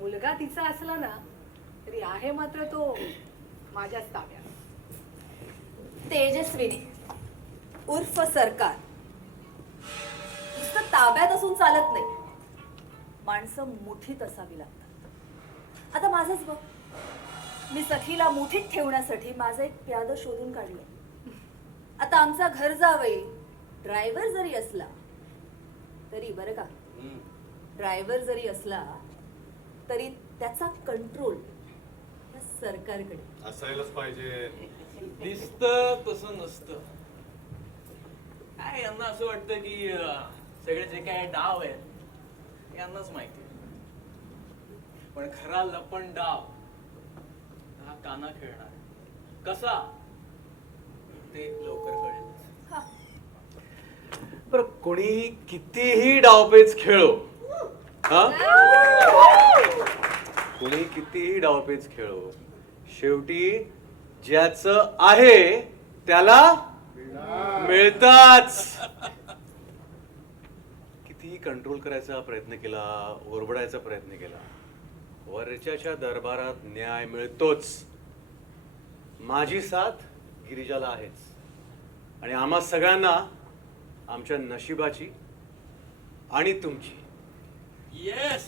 मुलगा तिचा असला ना तरी आहे मात्र तो माझ्याच ताब्यात. तेजस्विनी उर्फ सरकार. नुसतं ताब्यात असून चालत नाही. माणसं मुठीत असावी लागतात. आता माझंच बघ. मी सखीला मुठीत ठेवण्यासाठी माझं एक प्याद शोधून काढलं. आता आमचा घर जावई ड्रायव्हर जरी असला तरी बरं का? ड्रायव्हर जरी असला तरी त्याचा कंट्रोल सरकारकडे. असायलाच पाहिजे. दिसत तसं नसतं. काय यांना असं वाटतं की सगळे जे काय डाव आहेत यांनाच माहिती पण खरा लपण डाव हा काना खेळणार. कसा? ते लवकर कळेल. हा. पर कोणी कितीही डावपेच खेळो कुणी कितीही डावपेच खेळो हो. शेवटी ज्याचं आहे त्याला मिळताच. कितीही कंट्रोल करायचा प्रयत्न केला ओरबडायचा प्रयत्न केला वरच्याच्या दरबारात न्याय मिळतोच. माझी साथ गिरिजाला आहेच. आणि आम्हा सगळ्यांना आमच्या नशिबाची आणि तुमची. Yes!